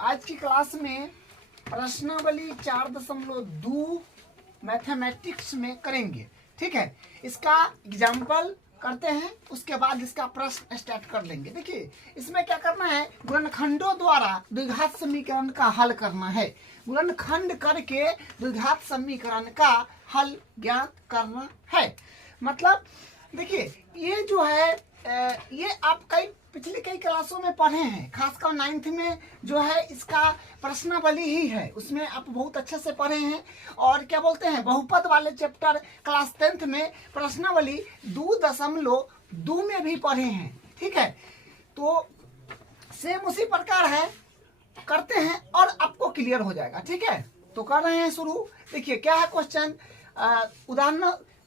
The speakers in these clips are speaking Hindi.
आज की क्लास में प्रश्नावली 4.2 मैथमेटिक्स में करेंगे। ठीक है, इसका एग्जाम्पल करते हैं, उसके बाद इसका प्रश्न स्टार्ट कर लेंगे। देखिए इसमें क्या करना है, गुणनखंडों द्वारा द्विघात समीकरण का हल करना है। गुणनखंड करके द्विघात समीकरण का हल ज्ञात करना है। मतलब देखिए ये जो है ये आप पिछले कई क्लासों में पढ़े हैं, खासकर 9th में जो है इसका प्रश्नावली ही है, उसमें आप बहुत अच्छे से पढ़े हैं। और क्या बोलते हैं, बहुपद वाले चैप्टर क्लास 10th में प्रश्नावली 2.2 में भी पढ़े हैं। ठीक है, तो सेम उसी प्रकार है, करते हैं और आपको क्लियर हो जाएगा। ठीक है, तो कर रहे हैं शुरू। देखिए क्या है क्वेश्चन,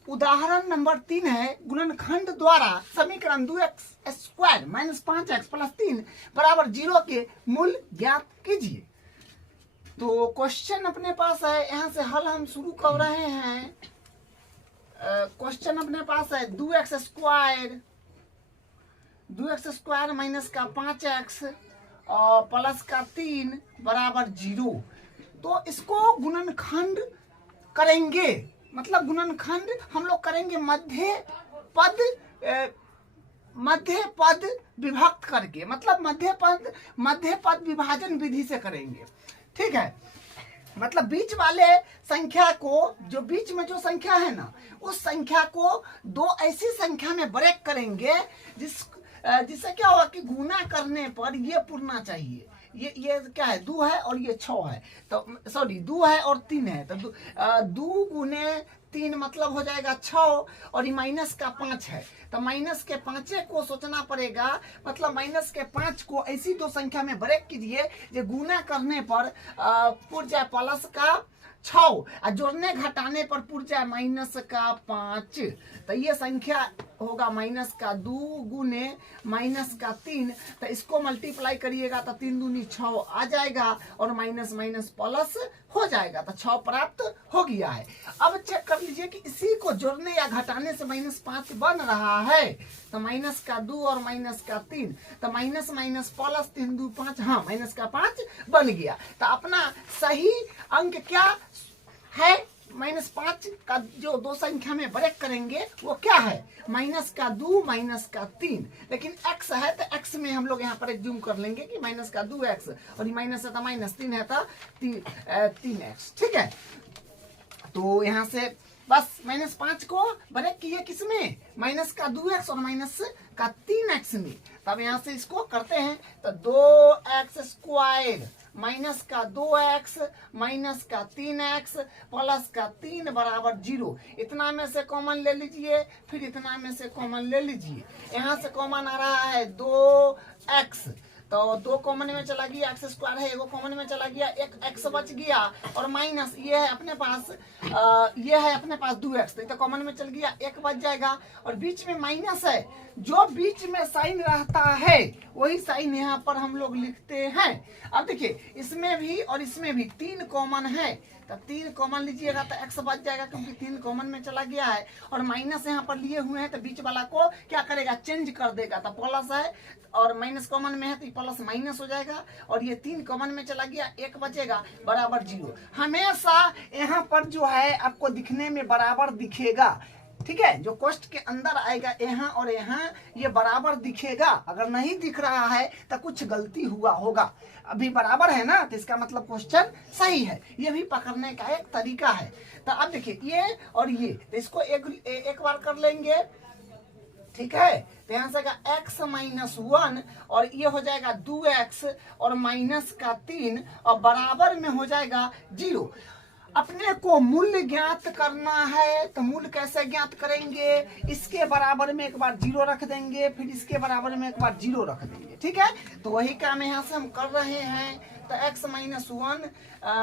उदाहरण नंबर 3 है, गुणनखंड द्वारा समीकरण 2x² - 5x + 3 = 0 के मूल ज्ञात कीजिए। तो क्वेश्चन अपने पास है, यहाँ से हल हम शुरू कर रहे हैं। क्वेश्चन अपने पास है 2x² - 5x और +3 = 0। तो इसको गुणनखंड करेंगे, मतलब गुणनखंड हम लोग करेंगे मध्य पद विभक्त करके, मतलब मध्य पद विभाजन विधि से करेंगे। ठीक है, मतलब बीच वाले संख्या को, जो बीच में जो संख्या है ना, उस संख्या को दो ऐसी संख्या में ब्रेक करेंगे जिससे क्या होगा कि गुना करने पर ये पुरना चाहिए। ये क्या है, 2 है और ये 6 है, तो सॉरी 2 है और 3 है, तो 2 × 3 मतलब हो जाएगा 6, और ये -5 है, तो -5 को सोचना पड़ेगा। मतलब -5 को ऐसी दो संख्या में ब्रेक कीजिए जो गुना करने पर पुर जाए +6 और जोड़ने घटाने पर पुर जाए -5। तो ये संख्या होगा -2 × -3, तो इसको मल्टीप्लाई करिएगा तो 3 दूनी 6 आ जाएगा और माइनस प्लस हो जाएगा, तो 6 प्राप्त हो गया है। अब चेक कर लीजिए कि इसी को जोड़ने या घटाने से -5 बन रहा है, तो -2 और -3, तो माइनस प्लस 3 2 5, हाँ -5 बन गया। तो अपना सही अंक क्या है, -5 का जो दो संख्या में ब्रेक करेंगे वो क्या है, -2 -3। लेकिन x है तो x में हम लोग यहाँ पर जूम कर लेंगे कि -2x, और ये माइनस है तो -3 है तो 3x। ठीक है, तो यहाँ से बस -5 को ब्रेक किए किसमें, -2x और -3x में। तब यहाँ से इसको करते हैं तो 2x² -2x -3x +3 = 0। इतना में से कॉमन ले लीजिए, फिर इतना में से कॉमन ले लीजिए। यहाँ से कॉमन आ रहा है 2x, तो 2 कॉमन में चला गया, x² है, एगो कॉमन में चला गया, एक x बच गया, और माइनस ये है अपने पास, ये है अपने पास 2x, तो कॉमन में चल गया, एक बच जाएगा, और बीच में माइनस है। जो बीच में साइन रहता है वही साइन यहाँ पर हम लोग लिखते हैं। अब देखिए इसमें भी और इसमें भी 3 कॉमन है, तो 3 कॉमन लीजिएगा तो x बच जाएगा, क्योंकि 3 कॉमन में चला गया है, और माइनस यहाँ पर लिए हुए हैं, तो बीच वाला को क्या करेगा, चेंज कर देगा, तो प्लस है और माइनस कॉमन में है तो प्लस माइनस हो जाएगा, और ये 3 कॉमन में चला गया, 1 बचेगा, बराबर 0। हमेशा यहाँ पर जो है आपको दिखने में बराबर दिखेगा। ठीक है, जो क्वेश्चन के अंदर आएगा यहाँ और यहाँ ये बराबर दिखेगा। अगर नहीं दिख रहा है तो कुछ गलती हुआ होगा, अभी बराबर है ना, तो इसका मतलब क्वेश्चन सही है। ये भी पकड़ने का एक तरीका है। तो अब देखिए ये और ये, तो इसको एक बार कर लेंगे। ठीक है, तो यहाँ से x -1 और ये हो जाएगा 2x और -3 और बराबर में हो जाएगा 0। अपने को मूल्य ज्ञात करना है, तो मूल्य कैसे ज्ञात करेंगे, इसके बराबर में एक बार 0 रख देंगे, फिर इसके बराबर में एक बार 0 रख देंगे। ठीक है, तो वही काम यहाँ से हम कर रहे हैं। तो x -1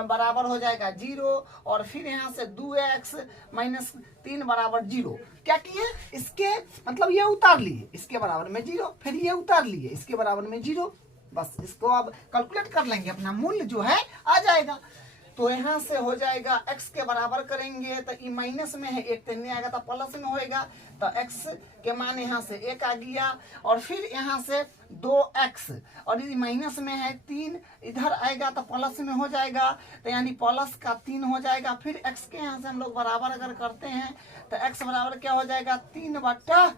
बराबर हो जाएगा 0, और फिर यहाँ से 2x -3 = 0। क्या किए, इसके मतलब ये उतार लिए, इसके बराबर में 0, फिर ये उतार लिए, इसके बराबर में 0। बस इसको अब कैलकुलेट कर लेंगे, अपना मूल्य जो है आ जाएगा। तो यहाँ से हो जाएगा x के बराबर करेंगे तो ये माइनस में है, 1 तो नहीं आएगा तो प्लस में होएगा, तो x के मान यहाँ से 1 आ गया, और फिर यहाँ से 2x, और यदि माइनस में है 3, इधर आएगा तो प्लस में हो जाएगा, तो यानी प्लस का 3 हो जाएगा। फिर x के यहाँ से हम लोग बराबर अगर करते हैं तो x बराबर क्या हो जाएगा 3/2,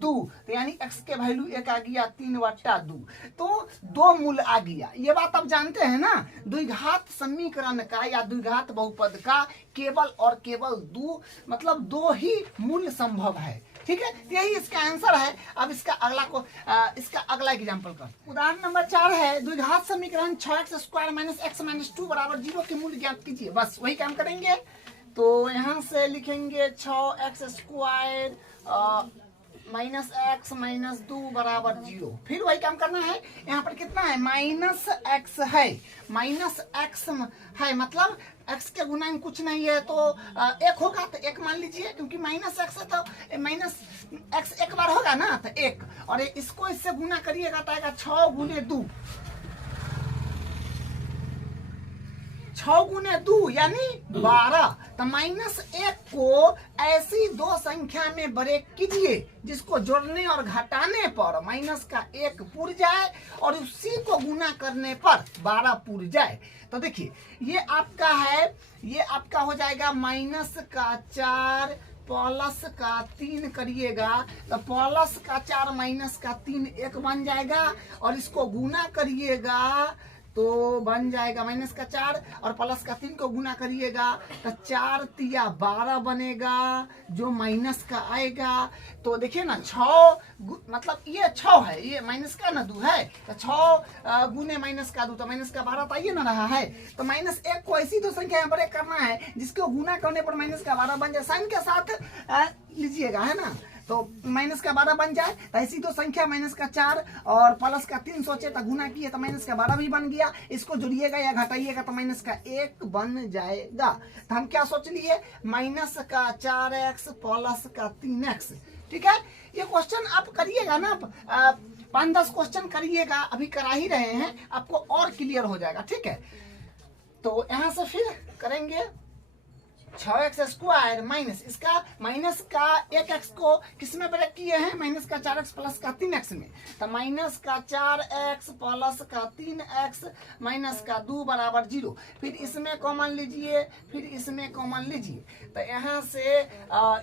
तो यानी x के वैल्यू एक आ गया 3/2, तो 2 मूल आ गया। ये बात आप जानते हैं ना, द्विघात समीकरण का या द्विघात बहुपद का केवल और केवल 2 मतलब 2 ही मूल संभव है। ठीक है, यही इसका आंसर है। अब इसका अगला एग्जांपल कर, उदाहरण नंबर 4 है, द्विघात समीकरण 6x² - x - 2 = 0 के मूल्य ज्ञात कीजिए। बस वही काम करेंगे। तो यहाँ से लिखेंगे 6x² माइनस x माइनस 2 = 0। फिर वही काम करना है। यहाँ पर कितना है, -x है, -x है मतलब x के गुना में कुछ नहीं है, तो 1 होगा, तो 1 मान लीजिए, क्योंकि -x है तो -x एक बार होगा ना, तो 1, और इसको इससे गुना करिएगा तो आएगा 6 × 2, 6 × 2 यानी 12। तो -1 को ऐसी 2 संख्या में ब्रेक कीजिए जिसको जोड़ने और घटाने पर माइनस का 1 पूर जाए और उसी को गुना करने पर 12 पूर जाए। तो देखिए ये आपका है, ये आपका हो जाएगा -4 +3 करिएगा तो +4 -3 1 बन जाएगा, और इसको गुना करिएगा तो बन जाएगा -4 और +3 को गुना करिएगा तो 4 तिया 12 बनेगा, जो माइनस का आएगा। तो देखिए ना 6 मतलब ये 6 है, ये माइनस का ना 2 है, तो 6 गुने -2 तो -12 तो आइए ना रहा है। तो -1 को ऐसी 2 संख्या में ब्रेक करना है जिसको गुना करने पर -12 बन जाए, साइन के साथ लीजिएगा, है ना। तो -12 बन जाए, तो ऐसी 2 संख्या -4 और +3 सोचे तो गुना किए तो -12 भी बन गया। इसको जोड़िएगा या घटाइएगा तो -1 बन जाएगा। तो हम क्या सोच लिए, -4x +3x। ठीक है, ये क्वेश्चन आप करिएगा ना, 5-10 क्वेश्चन करिएगा, अभी करा ही रहे हैं, आपको और क्लियर हो जाएगा। ठीक है, तो यहाँ से फिर करेंगे 6x² माइनस इसका माइनस का 1x को किस में ब्रेक किए हैं, -4x +3x में। तो -4x +3x -2 = 0। फिर इसमें कॉमन लीजिए, फिर इसमें कॉमन लीजिए, तो यहाँ से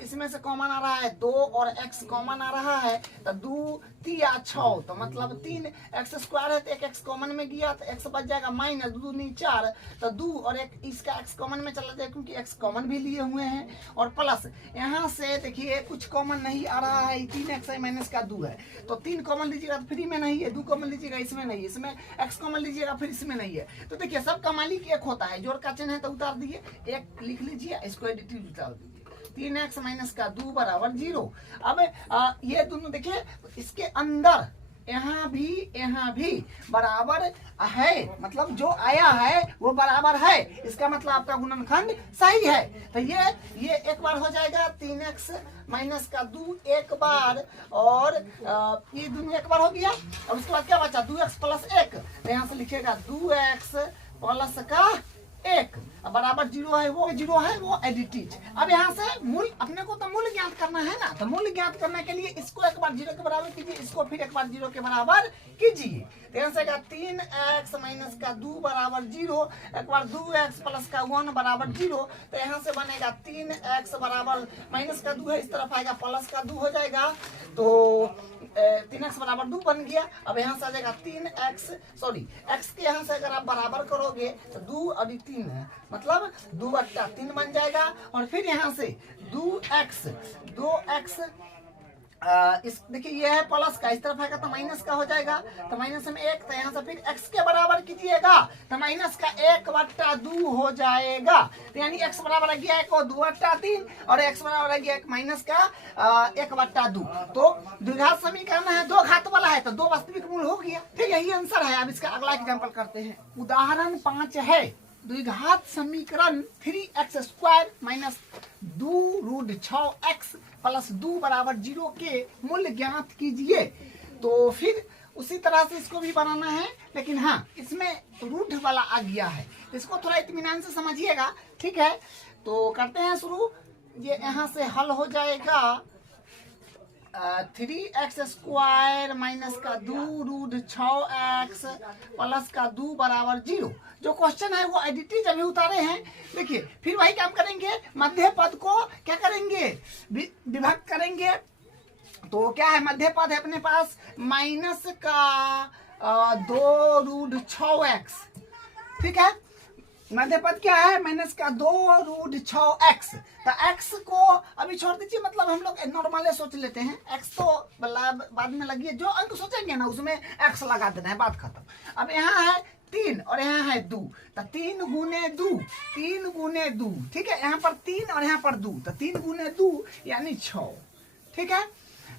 इसमें से कॉमन आ रहा है 2 और x कॉमन आ रहा है, तो 2 तिया 6, तो मतलब 3x² है तो 1x कॉमन में गया तो x बच जाएगा -2 दूनी 4, तो 2 और 1 इसका x कॉमन में चला जाए क्योंकि x कॉमन भी लिए हुए हैं, और प्लस यहाँ से देखिए कुछ कॉमन नहीं आ रहा है, 3x है -2 है, तो 3 कॉमन लीजिएगा तो फ्री में नहीं है, 2 कॉमन लीजिएगा इसमें नहीं है, इसमें x कॉमन लीजिएगा फिर इसमें नहीं है। तो देखिए सब का मालिक 1 होता है, जोड़ का चिन्ह है तो उतार दिए, 1 लिख लीजिए, इसको एडिटिव उतार दीजिए, 3x -2 = 0। अब ये दोनों देखिए इसके अंदर यहाँ भी बराबर है, मतलब जो आया है वो बराबर है, इसका मतलब आपका गुणनखंड सही है। तो ये एक बार हो जाएगा 3x -2 एक बार, और ये दोनों एक बार हो गया। और उसके बाद क्या बचा, 2x + 1, तो यहाँ से लिखिएगा 2x + 1 बराबर 0 है, वो एडिटेड। अब यहाँ से मूल, अपने को तो मूल ज्ञात करना है ना, तो मूल ज्ञात करने के लिए इसको एक बार 0 के बराबर कीजिए, इसको फिर एक बार 0 के बराबर कीजिए। तो यहाँ से 3x -2 = 0, एक बार 2x + 1 = 0, तो यहाँ से बनेगा 3x बराबर -2 है, इस तरफ आएगा +2 हो जाएगा, तो 3x = 2 बन गया। अब यहाँ से आ जाएगा 3x, सॉरी x के यहाँ से अगर आप बराबर करोगे तो 2 और 3 है, मतलब 2/3 बन जाएगा। और फिर यहाँ से 2x इस देखिए ये है प्लस का, इस तरफ आएगा तो माइनस का हो जाएगा, तो माइनस में 1, तो यहाँ से फिर x के बराबर कीजिएगा तो माइनस का 1/2 हो जाएगा, तो यानी x बराबर आ गया 1 और 2/3 और x बराबर आ गया माइनस का 1/2। तो द्विघात समीकरण है, 2 घात वाला है तो 2 वास्तविक मूल हो गया। ठीक है, यही आंसर है। अब इसका अगला एग्जाम्पल करते हैं। उदाहरण 5 है, द्विघात समीकरण 3x² - 2√6x + 2 = 0 के मूल्य ज्ञात कीजिए। तो फिर उसी तरह से इसको भी बनाना है, लेकिन हाँ इसमें रूट वाला आ गया है, इसको थोड़ा इत्मीनान से समझिएगा। ठीक है, तो करते हैं शुरू। ये यहाँ से हल हो जाएगा 3x² माइनस का 2 रूट 6x प्लस का 2 बराबर 0। जो क्वेश्चन है वो एडिटिव अभी उतारे हैं। देखिए फिर वही काम करेंगे, मध्य पद को क्या करेंगे, विभक्त करेंगे। तो क्या है, मध्य पद है अपने पास माइनस का 2 रूट 6x, ठीक है। मध्य पद क्या है, माइनस का 2 रूट 6x। तो x को अभी छोड़ दीजिए, मतलब हम लोग नॉर्मल सोच लेते हैं, x तो बाद में लगी है, जो अंक सोचेंगे ना उसमें x लगा देना है, बात खत्म। अब यहाँ है 3 और यहाँ है 2, तो 3 गुने 2, 3 गुने 2, ठीक है। यहाँ पर 3 और यहाँ पर 2, तो 3 गुने 2 यानी 6, ठीक है।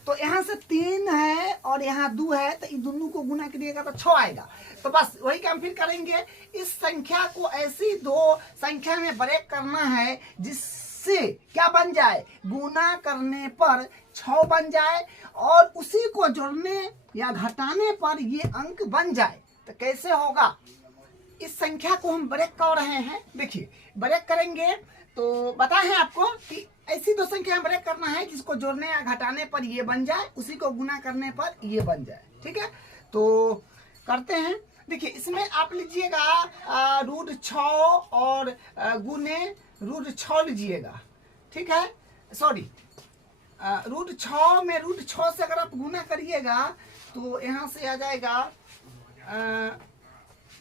तो यहाँ से 3 है और यहाँ 2 है, तो इन दोनों को गुना करिएगा तो 6 आएगा। तो बस वही काम फिर करेंगे, इस संख्या को ऐसी दो संख्या में ब्रेक करना है जिससे क्या बन जाए, गुना करने पर 6 बन जाए और उसी को जोड़ने या घटाने पर ये अंक बन जाए। तो कैसे होगा, इस संख्या को हम ब्रेक कर रहे हैं। देखिए ब्रेक करेंगे तो बताए हैं आपको कि ऐसी दो संख्या ब्रेक करना है जिसको जोड़ने या घटाने पर ये बन जाए, उसी को गुना करने पर ये बन जाए, ठीक है। तो करते हैं। देखिए इसमें आप लीजिएगा रूट 6 और गुने रूट 6 लीजिएगा, ठीक है। सॉरी, रूट 6 में रूट 6 से अगर आप गुना करिएगा तो यहाँ से आ जाएगा,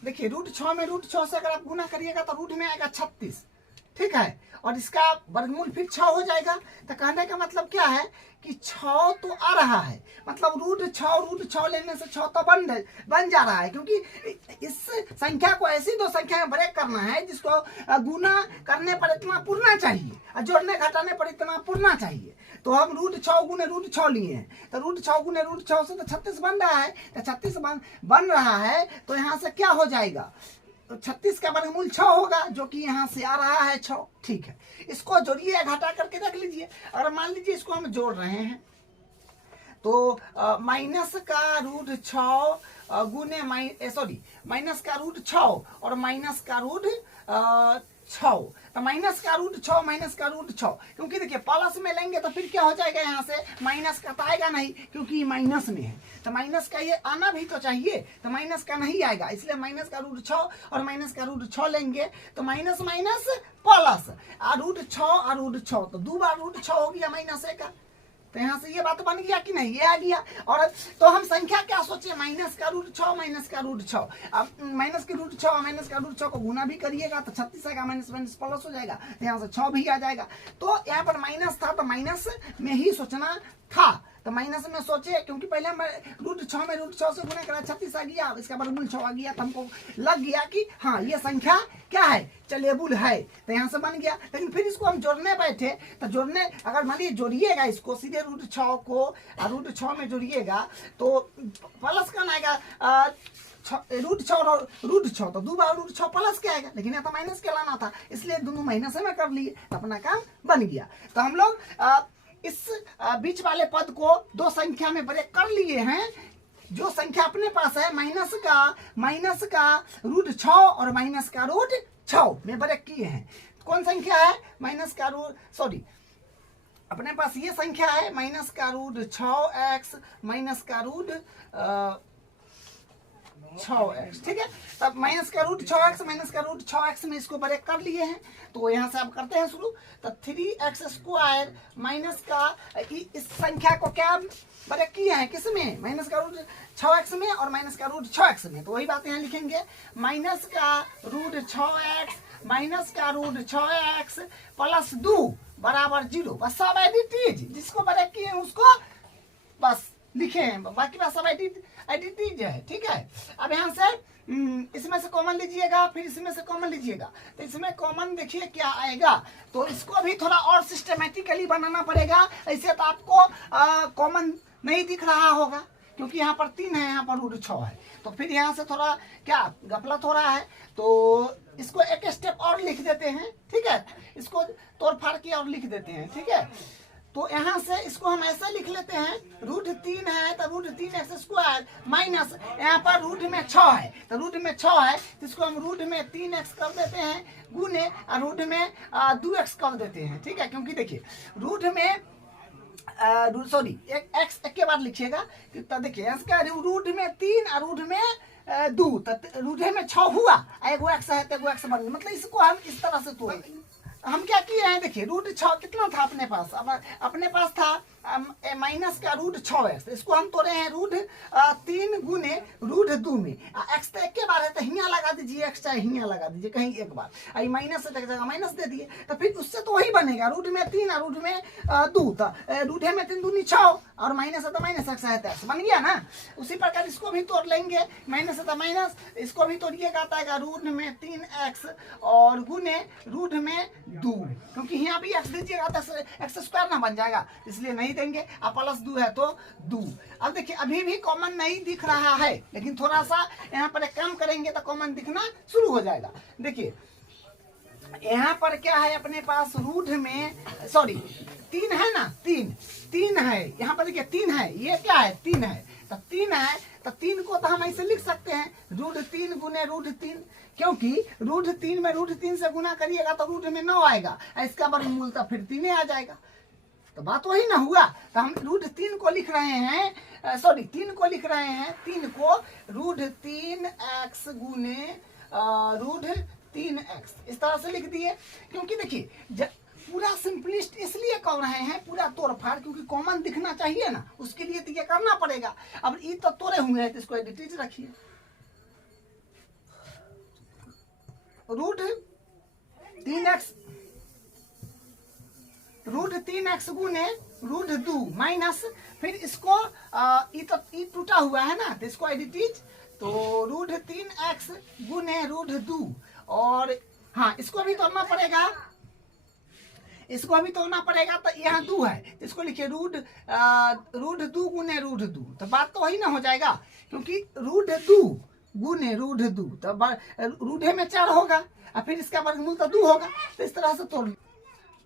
देखिए रूट 6 में रूट 6 से अगर आप गुना करिएगा तो रूट में आएगा 36, ठीक है। और इसका वर्गमूल फिर 6 हो जाएगा। तो कहने का मतलब क्या है कि 6 तो आ रहा है, मतलब रूट 6 लेने से 6 तो बन जा रहा है, क्योंकि इस संख्या को ऐसी दो संख्या में ब्रेक करना है जिसको गुना करने पर इतना पुरना चाहिए और जोड़ने घटाने पर इतना पुरना चाहिए। तो हम रूट 6 गुने रूट 6 लिए हैं, तो रूट 6 गुने रूट 6 से तो 36 बन रहा है। तो 36 बन रहा है, तो यहाँ से क्या हो जाएगा, तो 36 का वर्गमूल 6 होगा, जो कि यहाँ से आ रहा है 6, ठीक है। इसको जोड़िए, घटा करके रख लीजिए। अगर मान लीजिए इसको हम जोड़ रहे हैं तो माइनस का रूट 6 गुने माइनस का रूट 6 और माइनस का रूट 6, तो माइनस का रूट 6 माइनस का रूट 6, क्योंकि देखिए प्लस में लेंगे तो फिर क्या हो जाएगा, यहाँ से माइनस का तो आएगा नहीं क्योंकि माइनस में है, तो माइनस का ये आना भी तो चाहिए, तो माइनस का नहीं आएगा, इसलिए माइनस का रूट 6 और माइनस का रूट 6 लेंगे तो माइनस माइनस प्लस रूट 6 और रूट 6, तो 2 बार रूट 6 हो गया माइनस का। तो यहाँ से ये बात बन गया कि नहीं, ये आ गया। और तो हम संख्या क्या सोचे, माइनस का रूट 6 माइनस का रूट 6। अब माइनस के रूट 6 माइनस का रूट 6 को गुना भी करिएगा तो 36 आएगा, माइनस माइनस प्लस हो जाएगा, यहाँ से 6 भी आ जाएगा। तो यहाँ पर माइनस था तो माइनस में ही सोचना था, तो माइनस में सोचे, क्योंकि पहले हम रूट 6 में रूट 6 से गुना करा 36 आ गया, इसका वर्गमूल 6 आ गया, तो हमको लग गया कि हाँ ये संख्या क्या है, चलेबुल है, तो यहाँ से बन गया। लेकिन फिर इसको हम जोड़ने बैठे तो जोड़ने, अगर मान लीजिए जोड़िएगा इसको सीधे रूट 6 को रूट 6 में जोड़िएगा तो प्लस का आएगा, रूट 6 और रूट 6, तो 2 बार रूट 6 प्लस के आएगा, लेकिन यहाँ तो माइनस के लाना था, इसलिए दोनों माइनस में कर लिए, अपना काम बन गया। तो हम लोग इस बीच वाले पद को दो संख्या में ब्रेक कर लिए हैं। जो संख्या अपने पास है माइनस का रूट 6 और माइनस का रूट 6 में ब्रेक किए हैं। कौन संख्या है, माइनस का रूट, सॉरी अपने पास ये संख्या है माइनस का रूट 6x माइनस का रूट 6x, ठीक है। तब माइनस का रूट 6x माइनस का रूट 6x में इसको ब्रेक कर लिए हैं। तो यहाँ से आप करते हैं शुरू, तो 3x² माइनस का इस संख्या को क्या ब्रेक किए हैं, किसमें, माइनस का रूट 6x में और माइनस का रूट 6x में। तो वही बात यहाँ लिखेंगे, माइनस का रूट 6x माइनस का रूट 6x प्लस 2 बराबर 0। बस सब एडिटिव, जिसको ब्रेक किए हैं उसको बस लिखे हैं, बाकी बात सब एडिटिव है, ठीक है। अब यहाँ से इसमें से कॉमन लीजिएगा, फिर इसमें से कॉमन लीजिएगा, तो इसमें कॉमन देखिए क्या आएगा। तो इसको भी थोड़ा और सिस्टमेटिकली बनाना पड़ेगा, ऐसे तो आपको कॉमन नहीं दिख रहा होगा, क्योंकि यहाँ पर 3 है, यहाँ पर रूट 6 है। तो फिर यहाँ से थोड़ा क्या गफलत हो रहा है, तो इसको एक स्टेप और लिख देते हैं, ठीक है। इसको तोड़ फाड़ के और लिख देते हैं, ठीक है। तो यहाँ से इसको हम ऐसे लिख लेते हैं, रूट 3 है तो रूट 3x² माइनस यहाँ पर रूट में 6 है, तो रूट में 6 है तो इसको हम रूट में 3x कर देते हैं गुने और रूट में 2x कर देते हैं, ठीक है। क्योंकि देखिए रूट में सॉरी एक्स के बाद लिखिएगा कितना, देखिए इसका रूट में 3 और रूट में 2, रूट में 6 हुआ, एगो एक्स है तो एगो एक्स बन गया। मतलब इसको हम इस तरह से तोड़, हम क्या किए हैं, देखिए रूट 6 कितना था अपने पास, अब अपने पास था माइनस का रूट 6x, इसको हम तोड़े हैं रूट 3 गुने रूट 2 में। एक्स तो एक के बार है तो हियाँ लगा दीजिए, एक्स चाहे हियाँ लगा दीजिए कहीं एक बार, आई माइनस से जगह माइनस दे दिए, तो फिर उससे तो वही बनेगा, रूट में 3 और रूट में 2, तो रूट में 3 दूनी 6 और माइनस है तो माइनस, एक्स है तो एक्स बन गया ना। उसी प्रकार इसको भी तोड़ लेंगे, माइनस है तो माइनस, इसको भी तोड़िएगा तो रूट में 3x और गुने रूट में 2, क्योंकि यहाँ भी एक्स दीजिएगा तो एक्स स्क्वायर ना बन जाएगा, इसलिए नहीं देंगे। अब प्लस 2 है तो 2। अब देखिए अभी भी कॉमन नहीं दिख रहा है, लेकिन थोड़ा सा यहाँ पर एक काम करेंगे तो कॉमन दिखना शुरू हो जाएगा। देखिए यहाँ पर क्या है अपने पास, रूट में सॉरी 3 है ना, 3 है यहाँ पर, देखिए 3 है, ये क्या है 3 है, तो 3 है तो 3 को तो हम ऐसे लिख सकते हैं रूट 3 गुने रूट 3, क्योंकि रूट 3 में रूट 3 से गुना करिएगा तो रूट में 9 आएगा, इसका वर्गमूल तो फिर 3 आ जाएगा, तो बात वही ना हुआ। तो हम रूट 3 को लिख रहे हैं, सॉरी 3 को लिख रहे हैं, 3 को रूट 3x गुने रूट 3x इस तरह से लिख दिए, क्योंकि देखिए पूरा सिंपलिस्ट इसलिए कर रहे हैं, पूरा तोड़फाड़, क्योंकि कॉमन दिखना चाहिए ना, उसके लिए तो ये करना पड़ेगा। अब ये तो तोड़े हुए हैं तो इसको एडिटेज रखिए, रूट 3x गुने रूट 2 माइनस, फिर इसको ये टूटा हुआ है ना, तो इसको एडिटेज, तो रूट 3x गुने रूट 2, और हाँ इसको भी तोड़ना पड़ेगा, इसको भी तोड़ना पड़ेगा, तो यहाँ 2 है तो इसको लिखिए रूट 2 गुने रूट 2, तो बात तो वही ना हो जाएगा, क्योंकि रूट 2 गुने रूट 2 तो रूट में 4 होगा और फिर इसका वर्गमूल तो 2 होगा, तो इस तरह से तोड़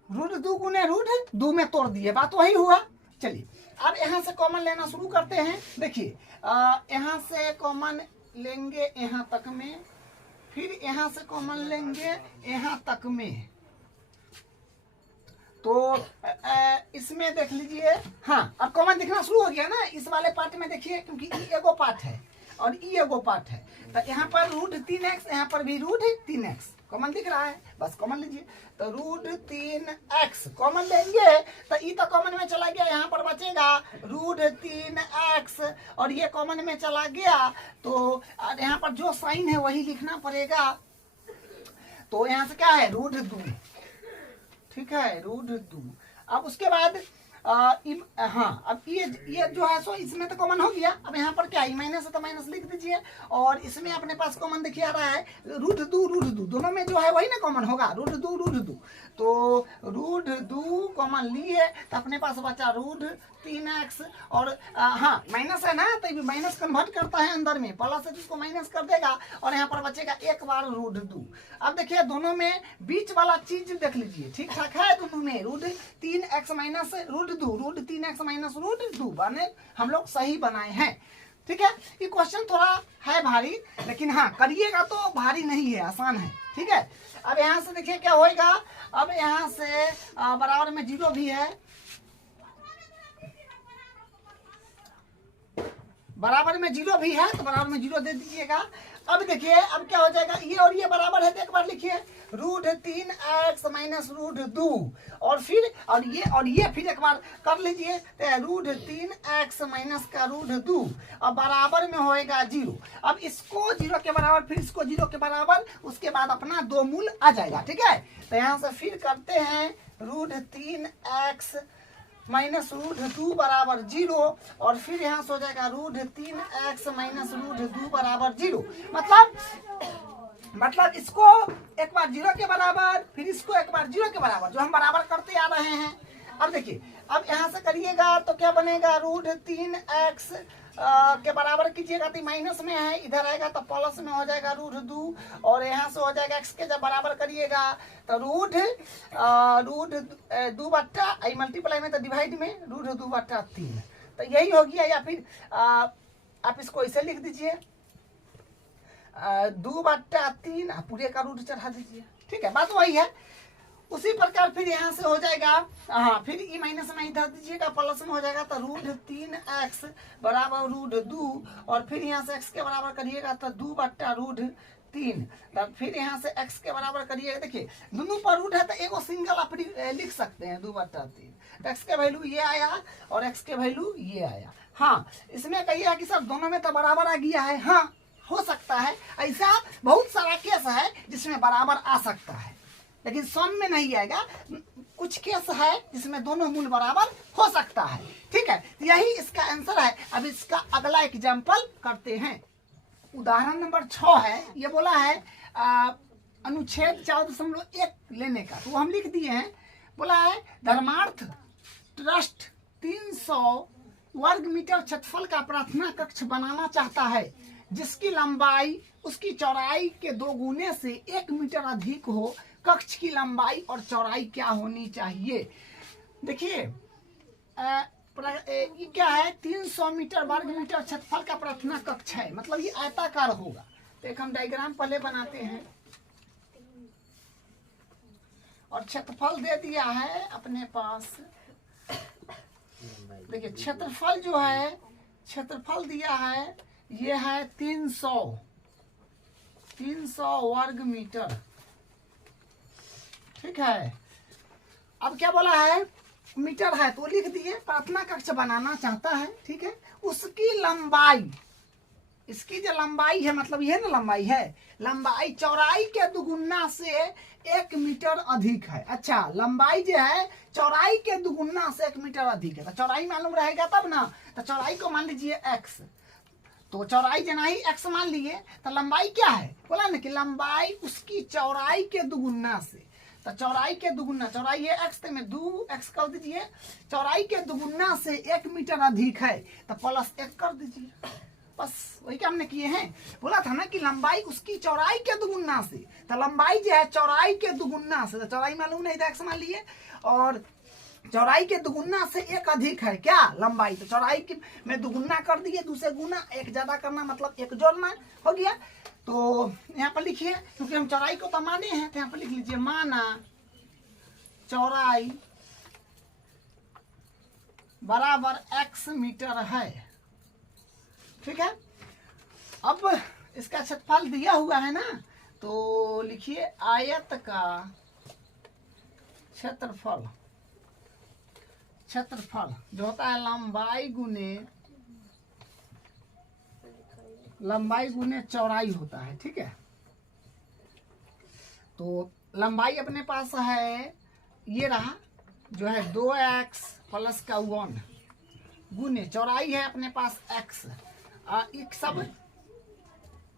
रूट 2 गुने रूट 2 में तोड़ दिए, बात वही हुआ। चलिए अब यहाँ से कॉमन लेना शुरू करते हैं। देखिए यहाँ से कॉमन लेंगे यहाँ तक में, फिर यहाँ से कॉमन लेंगे यहाँ तक में, तो इसमें देख लीजिए, हाँ अब कॉमन दिखना शुरू हो गया ना इस वाले पार्ट में, देखिए क्योंकि ई एगो पार्ट है और ई एगो पार्ट है, तो यहाँ पर रूट 3x, यहाँ पर भी रूट 3x कॉमन दिख रहा है, बस कॉमन लीजिए, तो रूट 3x कॉमन लेंगे तो ई तो कॉमन में चला गया, यहाँ पर बचेगा रूट 3x और ये कॉमन में चला गया, तो यहाँ पर जो साइन है वही लिखना पड़ेगा, तो यहाँ से क्या है रूट 2, ठीक है रूट 2। अब उसके बाद हाँ अब ये जो है सो इसमें तो कॉमन हो गया, अब यहाँ पर क्या है माइनस है तो माइनस लिख दीजिए, और इसमें अपने पास कॉमन देखिए आ रहा है रूट 2 दोनों में जो है वही ना कॉमन होगा, रूट 2 तो रूट 2 कॉमन लिए तो अपने पास बचा रूट 3x, और हाँ माइनस है ना तो माइनस कन्वर्ट करता है अंदर में, प्लस है जिसको माइनस कर देगा, और यहाँ पर बचेगा एक बार रूट 2। अब देखिए दोनों में बीच वाला चीज देख लीजिए, ठीक ठाक है दोनों में, root 3x minus root 2, root 3x minus root 2 बने, हम लोग सही बनाए हैं। ठीक है, ये क्वेश्चन थोड़ा है भारी, लेकिन हाँ करिएगा तो भारी नहीं है, आसान है। ठीक है, अब यहाँ से देखिए क्या होएगा, अब यहाँ से बराबर में 0 भी है, बराबर में 0 भी है तो बराबर में 0 दे दीजिएगा। अब देखिए अब क्या हो जाएगा, ये और ये बराबर है तो एक बार लिखिए रूट 3x माइनस रूट 2, और फिर और ये फिर एक बार कर लीजिए तो रूट 3x माइनस का रूट 2 और बराबर में होएगा 0। अब इसको 0 के बराबर, फिर इसको 0 के बराबर, उसके बाद अपना 2 मूल आ जाएगा। ठीक है, तो यहाँ से फिर करते हैं रूट 3x माइनस रूट 2 बराबर 0, और फिर यहाँ से हो जाएगा रूट 3x माइनस रूट 2 बराबर 0। मतलब इसको एक बार 0 के बराबर, फिर इसको एक बार 0 के बराबर, जो हम बराबर करते आ रहे हैं। अब देखिए अब यहाँ से करिएगा तो क्या बनेगा, रूट 3x के बराबर कीजिएगा तो माइनस में है, इधर आएगा तो प्लस में हो जाएगा रूट 2, और यहाँ से हो जाएगा x के जब बराबर करिएगा तो रूट 2 बट्टा मल्टीप्लाई में तो डिवाइड में रूट 2 बट्टा 3, तो यही हो गया। या फिर आप इसको ऐसे लिख दीजिए 2 बट्टा 3 पूरे का रूट चढ़ा दीजिए। ठीक है, बात वही है। उसी प्रकार फिर यहाँ से हो जाएगा, हाँ फिर ई माइनस में इधर दीजिएगा, प्लस में हो जाएगा तो √3x बराबर √2 और फिर यहाँ से x के बराबर करिएगा तो 2/√3, तब फिर यहाँ से x के बराबर करिएगा। देखिए दोनों पर रूट है तो एगो सिंगल आप लिख सकते हैं 2/3, तो x के वैल्यू ये आया और x के वैल्यू ये आया। हाँ इसमें कहिए कि सर दोनों में तो बराबर आ गया है, हाँ हो सकता है, ऐसा बहुत सारा केस है जिसमें बराबर आ सकता है, लेकिन सम में नहीं आएगा। कुछ केस है जिसमें दोनों मूल बराबर हो सकता है, ठीक है, यही इसका आंसर है। अब इसका अगला एग्जाम्पल करते हैं। उदाहरण नंबर 6 है, ये बोला है अनुच्छेद 4.1 लेने का, तो हम लिख दिए हैं। बोला है धर्मार्थ ट्रस्ट 300 वर्ग मीटर क्षेत्रफल का प्रार्थना कक्ष बनाना चाहता है जिसकी लंबाई उसकी चौड़ाई के 2 गुने से 1 मीटर अधिक हो। कक्ष की लंबाई और चौड़ाई क्या होनी चाहिए? देखिए ये क्या है, 300 मीटर वर्ग मीटर क्षेत्रफल का प्रार्थना कक्ष है, मतलब ये आयताकार होगा। तो एक हम डायग्राम पहले बनाते हैं और क्षेत्रफल दे दिया है अपने पास। देखिए क्षेत्रफल जो है, क्षेत्रफल दिया है ये है 300 वर्ग मीटर, ठीक है। अब क्या बोला है, मीटर है तो लिख दिए, प्रार्थना कक्ष बनाना चाहता है, ठीक है। उसकी लंबाई, इसकी जो लंबाई है मतलब ये ना लंबाई है, लंबाई चौड़ाई के दुगुना से 1 मीटर अधिक है। अच्छा लंबाई जो है चौड़ाई के दुगुना से 1 मीटर अधिक है, तो चौड़ाई मालूम रहेगा तब ना, तो चौड़ाई को मान लीजिए x, तो चौड़ाई जना ही x मान लिए, तो लंबाई क्या है, बोला ना कि लंबाई उसकी चौड़ाई के दुगुना से, तो चौड़ाई के दुगुना, चौड़ाई है x तो में 2x कर दीजिए, चौड़ाई के दुगुना से 1 मीटर अधिक है तो +1 कर दीजिए, बस वही काम हमने किए हैं। बोला था ना कि लंबाई उसकी चौड़ाई के दुगुना से, तो लंबाई जो है चौड़ाई के दुगुना से, तो चौड़ाई मालूम नहीं था x मान लिए, और चौड़ाई के दुगुना से 1 अधिक है क्या लंबाई, तो चौड़ाई में दुगुना कर दिए, 2 से गुना, 1 ज्यादा करना मतलब 1 जोड़ना, हो गया। तो यहाँ पर लिखिए, क्योंकि हम चौड़ाई को तो माने हैं, तो यहाँ पर लिख लीजिए माना चौड़ाई बराबर x मीटर है, ठीक है। अब इसका क्षेत्रफल दिया हुआ है ना, तो लिखिए आयत का क्षेत्रफल, क्षेत्रफल जो होता है लंबाई गुने चौड़ाई होता है, ठीक है। तो लंबाई अपने पास है ये रहा जो है 2x + 1 गुने चौड़ाई है अपने पास x, एक सब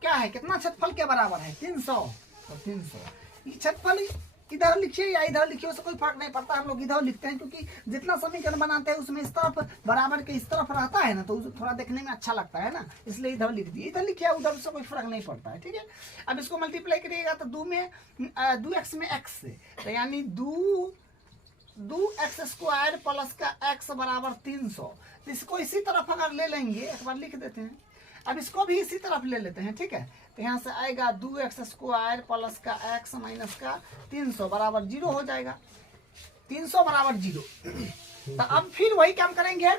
क्या है, कितना क्षेत्रफल के बराबर है 300, तो 300 ये क्षेत्रफल इधर लिखिए या इधर लिखिए, उससे कोई फर्क नहीं पड़ता, हम लोग इधर लिखते हैं क्योंकि जितना समीकरण बनाते हैं उसमें इस तरफ बराबर के इस तरफ रहता है ना, तो थोड़ा देखने में अच्छा लगता है ना, इसलिए इधर लिख दिए, इधर लिखिए उधर से कोई फर्क नहीं पड़ता है, ठीक है। अब इसको मल्टीप्लाई करिएगा तो 2x में x से, तो यानी 2x² + x बराबर 300। तो इसको इसी तरफ अगर ले लेंगे, एक बार लिख देते हैं, अब इसको भी इसी तरफ ले लेते हैं, ठीक है। तो यहाँ से आएगा 2x² + x माइनस 300 बराबर 0 हो जाएगा, 300 बराबर 0। तो अब फिर वही काम करेंगे,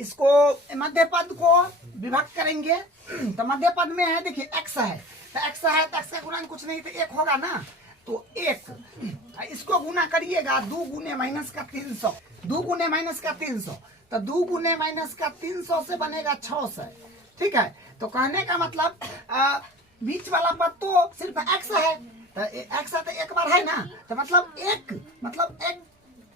इसको मध्य पद को विभक्त करेंगे, तो मध्य पद में है देखिए x है, तो x है तो x का गुणा कुछ नहीं तो 1 होगा ना, तो 1 इसको गुना करिएगा 2 गुने -300, 2 गुने -300, तो 2 गुने -300 से बनेगा 600, ठीक है। तो कहने का मतलब बीच वाला पद तो सिर्फ x है, तो x है तो 1 बार है ना, तो मतलब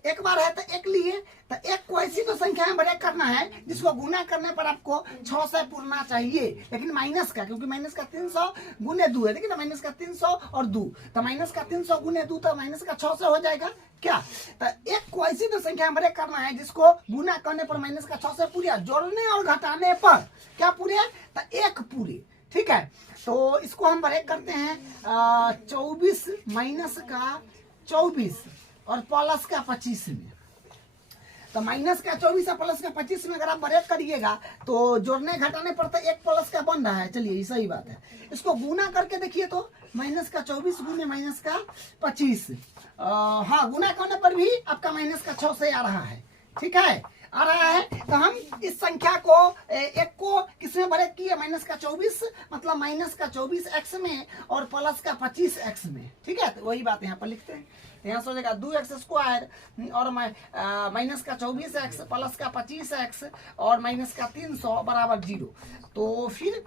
एक बार है तो 1 लिए, तो 1 को ऐसी तो संख्या में ब्रेक करना है जिसको गुना करने पर आपको 6 से पूरना चाहिए, लेकिन माइनस का, क्योंकि -300 गुने 2 है, देखिए ना -300 और 2, तो -300 गुने 2 तो -6 से हो जाएगा क्या, तो 1 को ऐसी तो संख्या में ब्रेक करना है जिसको गुना करने पर -6 से पूरे, जोड़ने और घटाने पर क्या पूरे, तो 1 पूरे, ठीक है। तो इसको हम ब्रेक करते हैं 24 - 24 और +25 में, तो माइनस का 24 और प्लस का 25 में अगर आप ब्रेक करिएगा तो जोड़ने घटाने पर तो एक प्लस का बन रहा है। चलिए ये सही बात है। इसको गुना करके देखिए तो माइनस का 24 गुने माइनस का 25, हाँ गुना करने पर भी आपका माइनस का 6 से आ रहा है। ठीक है, आ रहा है। तो हम इस संख्या को एक को किसमें ब्रेक किए, माइनस का 24 मतलब माइनस का 24 एक्स में और प्लस का 25 एक्स में। ठीक है, तो वही बात यहाँ पर लिखते हैं। यहाँ सोचेगा 2x स्क्वायर और माइनस का 24x प्लस का 25x और माइनस का 300 बराबर 0। तो फिर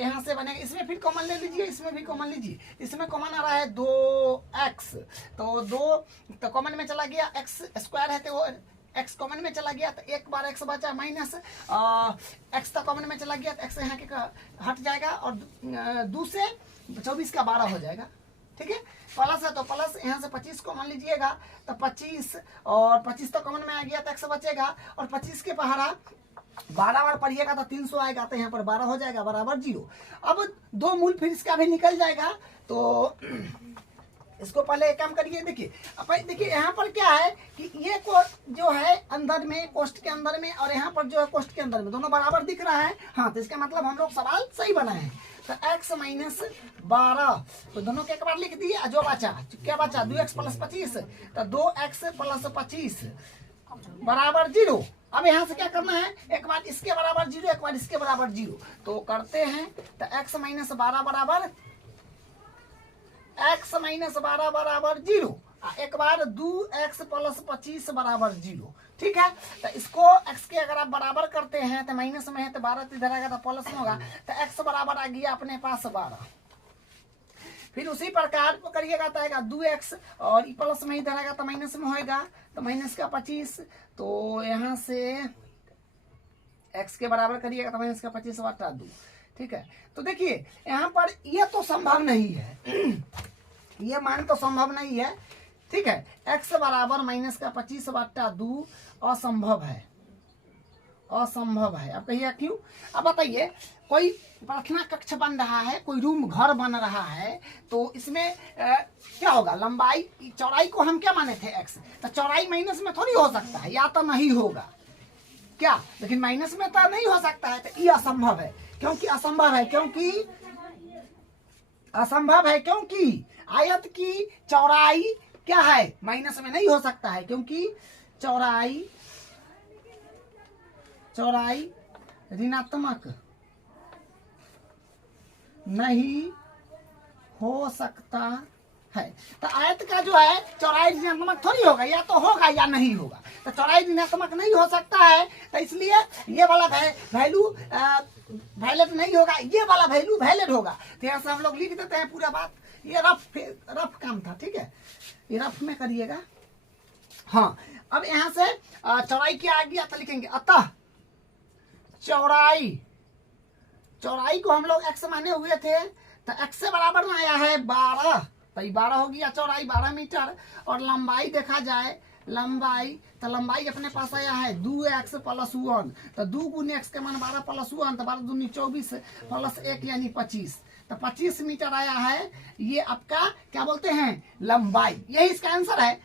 यहाँ से बनेगा, इसमें फिर कॉमन ले लीजिए, इसमें भी कॉमन लीजिए। इसमें कॉमन आ रहा है 2x, तो 2 तो कॉमन में चला गया, x स्क्वायर है तो x कॉमन में चला गया तो एक बार x बचा, माइनस x तो कॉमन में चला गया तो x यहाँ के हट जाएगा और 2 से 24 का 12 हो जाएगा। ठीक है, प्लस है तो प्लस, यहाँ से 25 कॉमन लीजिएगा तो 25 और 25 तो कॉमन में आ गया तो x बचेगा और 25 के पहाड़ा 12 बार पढ़िएगा तो 300 आएगा तो यहाँ पर 12 हो जाएगा बराबर 0। अब 2 मूल फिर इसका भी निकल जाएगा। तो इसको पहले एक काम करिए, देखिए देखिए यहाँ पर क्या है कि ये कोष्ट जो है अंदर में, कोष्ट के अंदर में और यहाँ पर जो है कोष्ट के अंदर में दोनों बराबर दिख रहा है। हाँ, तो इसका मतलब हम लोग सवाल सही बनाए हैं। तो x माइनस 12 तो दोनों के एक बार लिख दिए, जो बचा क्या बचा 2x प्लस 25 तो 2x प्लस 25 बराबर 0। अब यहाँ से क्या करना है, एक बार इसके बराबर 0 एक बार इसके बराबर 0, तो करते हैं। तो x माइनस 12 बराबर x माइनस 12 बराबर 0, एक बार 2x प्लस 25 बराबर 0। ठीक है, तो इसको x के अगर आप बराबर करते हैं तो माइनस में है तो 12 तो इधर आएगा तो प्लस में होगा, तो x बराबर आ गया अपने पास 12। फिर उसी प्रकार करिएगा तो आएगा 2x और प्लस में इधर आएगा तो माइनस में होएगा तो माइनस का 25, तो यहाँ से x के बराबर करिएगा तो माइनस का 25 बटा 2। ठीक है, तो देखिए यहाँ पर ये तो संभव नहीं है, ये मान तो संभव नहीं है। ठीक है, x बराबर माइनस का 25 बटा 2 असंभव है, असंभव है। अब कहिए क्यों? अब बताइए, कोई प्रार्थना कक्ष बन रहा है, कोई रूम घर बन रहा है, तो इसमें क्या होगा, लंबाई चौड़ाई को हम क्या माने थे x, तो चौड़ाई माइनस में थोड़ी हो सकता है, या तो नहीं होगा क्या, लेकिन माइनस में तो नहीं हो सकता है। तो ये असंभव है, क्योंकि असंभव है, क्योंकि असंभव है, क्योंकि आयत की चौड़ाई क्या है, माइनस में नहीं हो सकता है, क्योंकि चौड़ाई ऋणात्मक नहीं हो सकता है। तो आयत का जो है चौड़ाई ऋणात्मक थोड़ी होगा, या तो होगा या नहीं होगा। तो चौड़ाई ऋणात्मक नहीं हो सकता है, तो इसलिए ये वाला वैल्यू वैलिड नहीं होगा, ये वाला वैल्यू वैलिड होगा। तो यहाँ से हम लोग लिख देते हैं पूरा बात। ये रफ काम था। ठीक है, ये रफ में करिएगा। हाँ, अब यहाँ से चौड़ाई क्या आ गया तो लिखेंगे, अतः चौड़ाई को हम लोग x माने हुए थे, तो x से बराबर में आया है 12, तो 12 हो गया चौड़ाई 12 मीटर। और लंबाई देखा जाए, तो लंबाई अपने पास आया है 2x प्लस 1, तो 2 गुने x के मान 12 प्लस 1 तो 12 दूनी 24 प्लस 1 यानी 25, तो 25 मीटर आया है। ये आपका क्या बोलते हैं, लंबाई। यही इसका आंसर है।